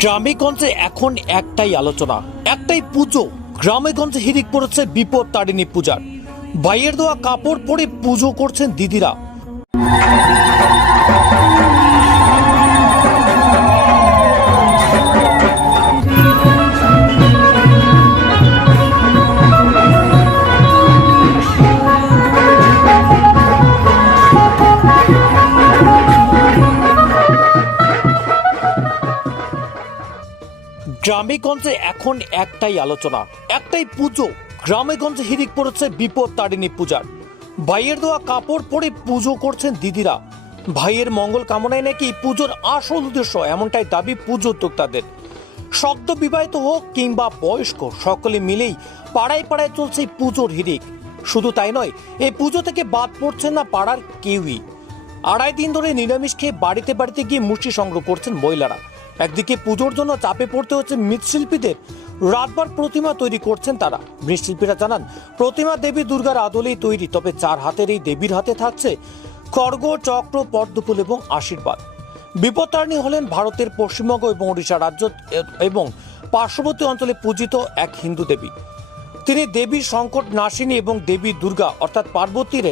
গ্রামেগঞ্জে এখন একটাই আলোচনা, একটাই পুজো। গ্রামেগঞ্জে হিরিক পড়েছে বিপদ তারিণী পূজার। ভাইয়ের দেওয়া কাপড় পরে পুজো করছেন দিদিরা। গ্রামেগঞ্জে এখন একটাই আলোচনা, একটাই পুজো। গ্রামেগঞ্জে হিরিক পড়েছে বিপদ তারিণী পূজার। ভাইয়ের দেওয়া কাপড় পরে পুজো করছেন দিদিরা। ভাইয়ের মঙ্গল কামনায় নাকি পুজোর আসল উদ্দেশ্য, এমনটাই দাবি পুজো উদ্যোক্তাদের। সদ্য বিবাহিত হোক কিংবা বয়স্ক, সকলে মিলেই পাড়ায় পাড়ায় চলছে পুজোর হিরিক শুধু তাই নয়, এই পুজো থেকে বাদ পড়ছে না পাড়ার কেউই। আড়াই দিন ধরে নিরামিষ খেয়ে বাড়িতে বাড়িতে গিয়ে মুষ্টি সংগ্রহ করছেন মহিলারা। একদিকে পুজোর জন্য চাপে পড়তে হচ্ছে মৃৎশিল্পীদের। রাতবার প্রতিমা তৈরি করছেন তারা। মৃৎশিল্পীরা জানান, প্রতিমা দেবী দুর্গার আদলেই তৈরি, তবে চার হাতের এই দেবীর হাতে থাকছে খড়গ চক্র, পদ্মফুল এবং আশীর্বাদ। বিপত্তারিণী হলেন ভারতের পশ্চিমবঙ্গ এবং ওড়িশা রাজ্য এবং পার্শ্ববর্তী অঞ্চলে পূজিত এক হিন্দু দেবী। তিনি দেবী সংকট নাশিনী এবং দেবী দুর্গা, অর্থাৎ পার্বতীর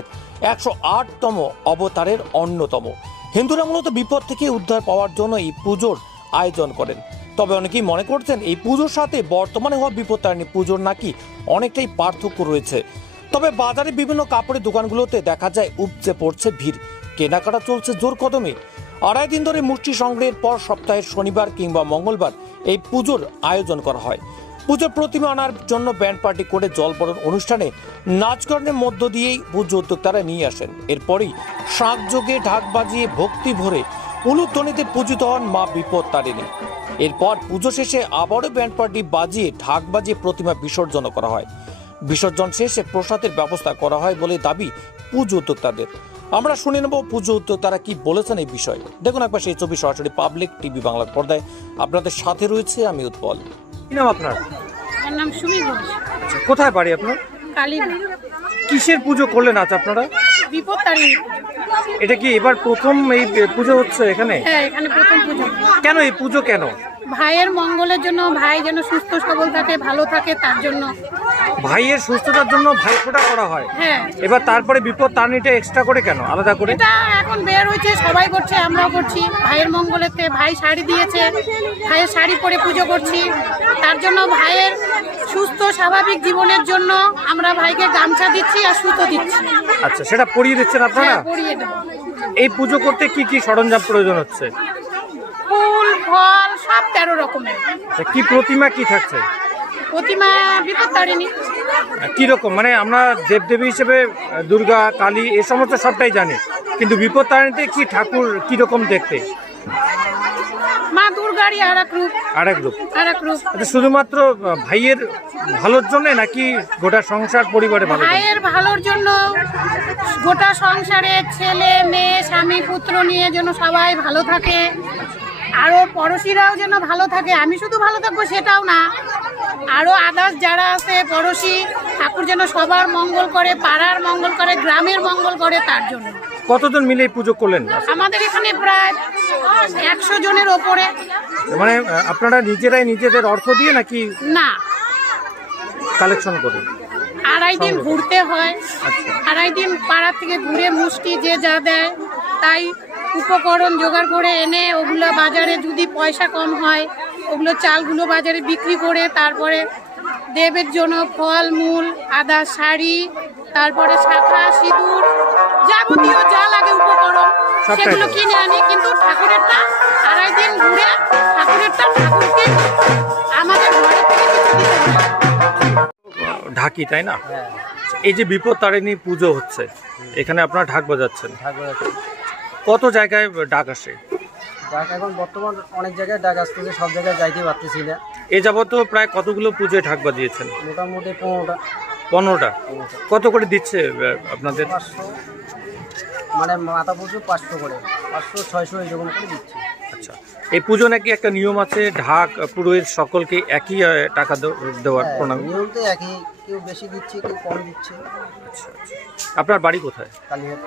একশো আটতম অবতারের অন্যতম। হিন্দুরা মূলত বিপদ থেকে উদ্ধার পাওয়ার জন্য এই পুজোর আয়োজন করেন। তবে অনেকেই মনে করছেন এই পুজোর সাথে বর্তমানে হওয়া বিপত্তারিণী পুজোর নাকি অনেকটাই পার্থক্য রয়েছে। তবে বাজারে বিভিন্ন কাপড়ের দোকানগুলোতে দেখা যায় উপচে পড়ছে ভিড়। কেনাকাটা চলছে জোর কদমে। আড়াই দিন ধরে মুষ্টি সংগ্রহের পর সপ্তাহের শনিবার কিংবা মঙ্গলবার এই পুজোর আয়োজন করা হয়। পুজোর প্রতিমা আনার জন্য ব্যান্ড পার্টি করে জলবরণ অনুষ্ঠানে নাচগানের মধ্য দিয়েই পুজো উদ্যোক্তারা নিয়ে আসেন। এরপরই শাঁখ যোগে ঢাক বাজিয়ে ভক্তি ভরে উলুধ্বনিতে পূজিত হন মা বিপদ তারিণী। এরপর পুজো শেষে আবারও ব্যান্ড পার্টি বাজিয়ে ঢাক বাজিয়ে প্রতিমা বিসর্জন করা হয়। বিসর্জন শেষে প্রসাদের ব্যবস্থা করা হয় বলে দাবি পুজো উদ্যোক্তাদের। আমরা শুনে নেব পুজো উদ্যোক্তারা কি বলেছেন এই বিষয়ে। দেখুন একবার সেই ছবি সরাসরি পাবলিক টিভি বাংলার পর্দায়। আপনাদের সাথে রয়েছে আমি উৎপল। কি নাম আপনার? আমার নাম সুমি ঘোষ। আচ্ছা কোথায় বাড়ি আপনার? কালী কিসের পুজো করলেন আজ আপনারা? বিপদ তারিণী এটা কি এবার প্রথম এই পুজো হচ্ছে এখানে? হ্যাঁ এখানে প্রথম পুজো। কেন এই পুজো কেন? ভাইয়ের মঙ্গলের জন্য ভাই যেন সুস্থ সবল থাকে ভালো থাকে তার জন্য। ভাইয়ের সুস্থতার জন্য ভাইফোঁটা করা হয়। হ্যাঁ। এবার তারপরে বিপদ তারনিটা এক্সট্রা করে কেন? আলাদা করে? এটা এখন বের হয়েছে সবাই করছে আমরাও করছি। ভাইয়ের মঙ্গলেতে ভাই শাড়ি দিয়েছে ভাইয়ের শাড়ি পরে পুজো করছি। তার জন্য ভাইয়ের সুস্থ স্বাভাবিক জীবনের জন্য আমরা ভাইকে গামছা দিচ্ছি আর সুতো দিচ্ছি। আচ্ছা সেটা পরিয়ে দিচ্ছেন আপনারা? হ্যাঁ পরিয়ে দেবো। এই পুজো করতে কি কি সরঞ্জাম প্রয়োজন হচ্ছে? ফুল ফল সব তেরো রকমের। আচ্ছা, কি প্রতিমা কি থাকছে? প্রতিমা বিপদ তারিণী কি রকম মানে আমরা দেবদেবী হিসেবে দুর্গা কালী এ সমস্ত সবটাই জানি। কিন্তু বিপদ তারিণীতে কি ঠাকুর কি রকম দেখতে? মা দুর্গারই আর এক রূপ। আর এক রূপ। আর এক রূপ। আচ্ছা শুধুমাত্র ভাইয়ের ভালোর জন্য নাকি গোটা সংসার পরিবারে ভালো ভাইয়ের ভালোর জন্য গোটা সংসারে ছেলে মেয়ে স্বামী পুত্র নিয়ে যেন সবাই ভালো থাকে। আরও পড়োশিরাও যেন ভালো থাকে। আমি শুধু ভালো থাকব সেটাও না। আরও আদার্স যারা আছে পড়োশি ঠাকুর যেন সবার মঙ্গল করে পাড়ার মঙ্গল করে গ্রামের মঙ্গল করে তার জন্য। কতজন মিলে পুজো করলেন? আমাদের এখানে প্রায় একশো জনের ওপরে। মানে আপনারা নিজেরাই নিজেদের অর্থ দিয়ে নাকি না। কালেকশন করে আড়াই দিন ঘুরতে হয়। আচ্ছা। আড়াই দিন পাড়া থেকে ঘুরে মুষ্টি যে যা দেয় তাই উপকরণ জোগাড় করে এনে ওগুলো বাজারে যদি পয়সা কম হয় ওগুলো চালগুলো বাজারে বিক্রি করে তারপরে দেবের জন্য ফল মূল আদা শাড়ি তারপরে শাখা সিঁদুর যাবতীয় যা লাগে উপকরণ সেগুলো কিনে আনি। কিন্তু ঠাকুরেরটা আড়াই দিন ঘুরে ঠাকুরেরটা ঠাকুরকে আমাদের ঘরে থেকে কিছু দিতে ঢাকি তাই না? এই যে বিপদ তারিণী পুজো হচ্ছে এখানে আপনারা ঢাক বাজাচ্ছেন। কত জায়গায় ডাক আসে? ডাক এখন বর্তমান অনেক জায়গায় ডাক আসতেছে সব জায়গায় যাইতে পারতেছি না। এ যাবত প্রায় কতগুলো পুজোয় ঢাক বাজিয়েছেন? মোটামুটি পনেরোটা। পনেরোটা। কত করে দিচ্ছে আপনাদের? মানে মাথা পুজো পাঁচশো করে। পাঁচশো ছয়শো এইরকম করে দিচ্ছি। আচ্ছা। এই পুজো নাকি একটা নিয়ম আছে ঢাক পুরোহিত সকলকে একই টাকা দেওয়ার হ্যাঁ, প্রণাম? নিয়ম তো একই। কেউ বেশি দিচ্ছে কেউ কম দিচ্ছে। আচ্ছা আচ্ছা। আপনার বাড়ি কোথায়? কালীহাট